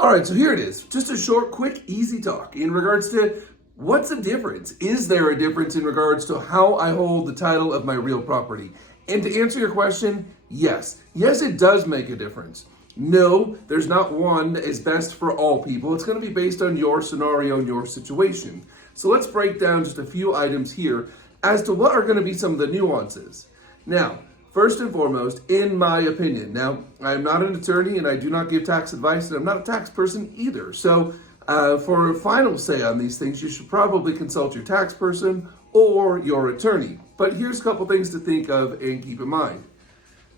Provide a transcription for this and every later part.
All right, so here it is. Just a short, quick, easy talk in regards to what's the difference? Is there a difference in regards to how I hold the title of my real property? And to answer your question, yes. Yes, it does make a difference. No, there's not one that is best for all people. It's going to be based on your scenario and your situation. So let's break down just a few items here as to what are going to be some of the nuances. Now, first and foremost, in my opinion, now I'm not an attorney and I do not give tax advice and I'm not a tax person either. So for a final say on these things, you should probably consult your tax person or your attorney. But here's a couple things to think of and keep in mind.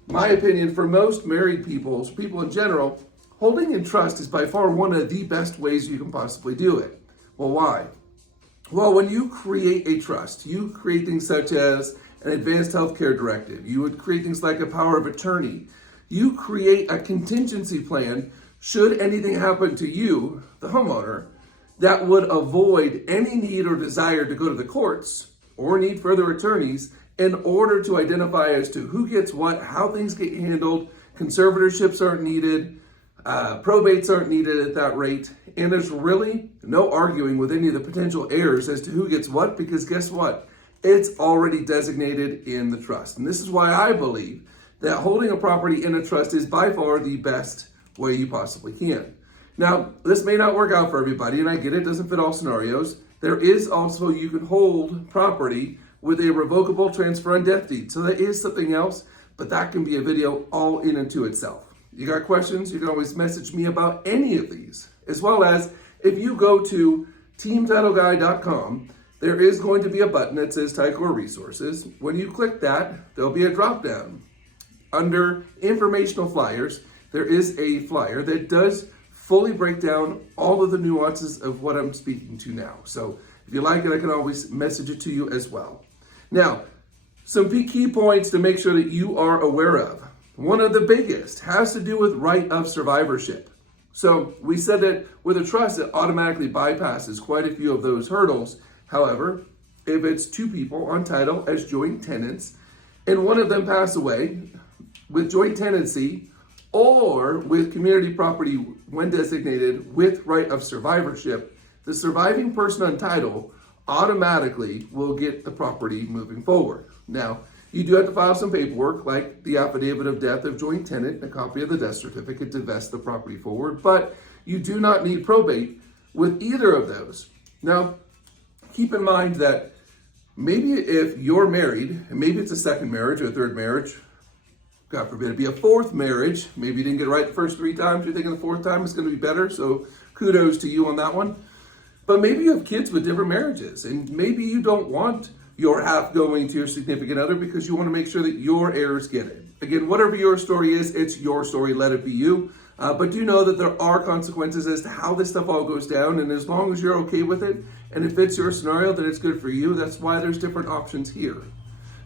My opinion, for most married people in general, holding in trust is by far one of the best ways you can possibly do it. Well, why? Well, when you create a trust, you create things such as an advanced healthcare directive. You would create things like a power of attorney. You create a contingency plan should anything happen to you, the homeowner, that would avoid any need or desire to go to the courts or need further attorneys in order to identify as to who gets what, how things get handled. Conservatorships aren't needed, probates aren't needed at that rate, and there's really no arguing with any of the potential heirs as to who gets what, because guess what? It's already designated in the trust. And this is why I believe that holding a property in a trust is by far the best way you possibly can. Now, this may not work out for everybody, and I get it, doesn't fit all scenarios. There is also, you can hold property with a revocable transfer on death deed. So that is something else, but that can be a video all in and to itself. You got questions? You can always message me about any of these, as well as if you go to teamtitleguy.com, there is going to be a button that says Ticor Resources. When you click that, there'll be a drop down. Under informational flyers, there is a flyer that does fully break down all of the nuances of what I'm speaking to now. So if you like it, I can always message it to you as well. Now, some key points to make sure that you are aware of. One of the biggest has to do with right of survivorship. So we said that with a trust, it automatically bypasses quite a few of those hurdles. However, if it's two people on title as joint tenants and one of them pass away with joint tenancy or with community property when designated with right of survivorship, the surviving person on title automatically will get the property moving forward. Now, you do have to file some paperwork like the affidavit of death of joint tenant, a copy of the death certificate to vest the property forward, but you do not need probate with either of those. Now, keep in mind that maybe if you're married, and maybe it's a second marriage or a third marriage, God forbid it be a fourth marriage, maybe you didn't get it right the first 3 times, you're thinking the fourth time is going to be better, so kudos to you on that one. But maybe you have kids with different marriages, and maybe you don't want your half going to your significant other because you want to make sure that your heirs get it. Again, whatever your story is, it's your story, let it be you. But do know that there are consequences as to how this stuff all goes down, and as long as you're okay with it, and it fits your scenario, then it's good for you. That's why there's different options here.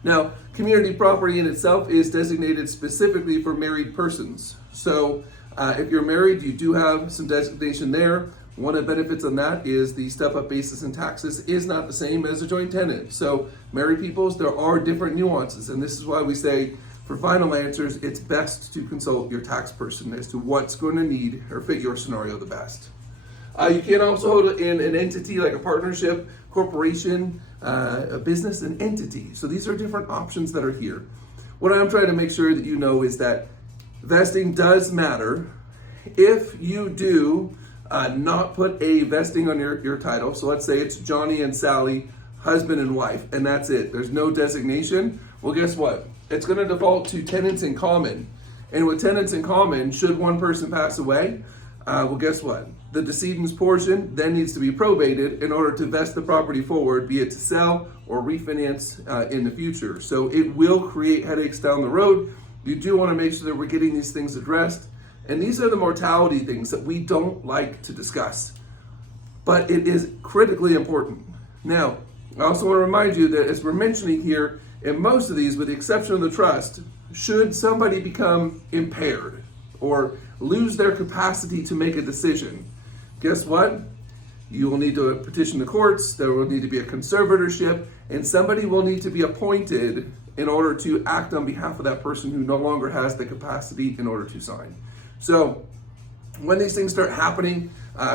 Now, community property in itself is designated specifically for married persons. So if you're married, you do have some designation there. One of the benefits on that is the step-up basis in taxes is not the same as a joint tenant. So married peoples, there are different nuances. And this is why we say, for final answers, it's best to consult your tax person as to what's going to need or fit your scenario the best. You can also hold it in an entity like a partnership, corporation, a business, an entity. So these are different options that are here. What I'm trying to make sure that you know is that vesting does matter. If you do not put a vesting on your title, so let's say it's Johnny and Sally, husband and wife, and that's it. There's no designation. Well, guess what? It's going to default to tenants in common. And with tenants in common, should one person pass away, well, guess what? The decedent's portion then needs to be probated in order to vest the property forward, be it to sell or refinance in the future. So it will create headaches down the road. You do want to make sure that we're getting these things addressed. And these are the mortality things that we don't like to discuss, but it is critically important. Now, I also want to remind you that as we're mentioning here, in most of these, with the exception of the trust, should somebody become impaired or lose their capacity to make a decision, guess what? You will need to petition the courts, there will need to be a conservatorship, and somebody will need to be appointed in order to act on behalf of that person who no longer has the capacity in order to sign. So when these things start happening,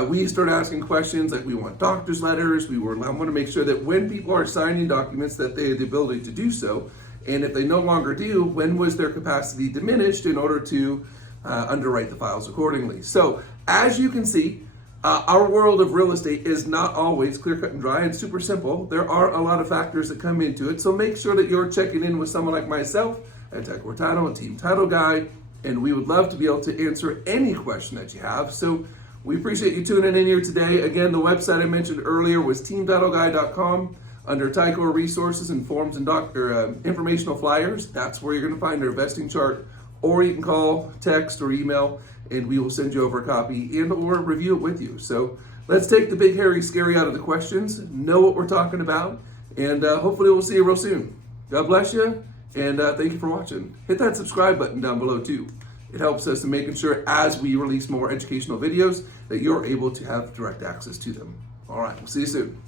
we start asking questions like we want doctor's letters. I want to make sure that when people are signing documents that they have the ability to do so. And if they no longer do, when was their capacity diminished in order to underwrite the files accordingly? So as you can see, our world of real estate is not always clear cut and dry and super simple. There are a lot of factors that come into it. So make sure that you're checking in with someone like myself at Ticor Title, a team title guy, and we would love to be able to answer any question that you have. So we appreciate you tuning in here today. Again, the website I mentioned earlier was teamtitleguy.com. Under Ticor resources and forms and informational flyers. That's where you're going to find our vesting chart, or you can call, text, or email, and we will send you over a copy and or review it with you. So let's take the big, hairy, scary out of the questions, know what we're talking about, and hopefully we'll see you real soon. God bless you, and thank you for watching. Hit that subscribe button down below too. It helps us in making sure as we release more educational videos that you're able to have direct access to them. All right, we'll see you soon.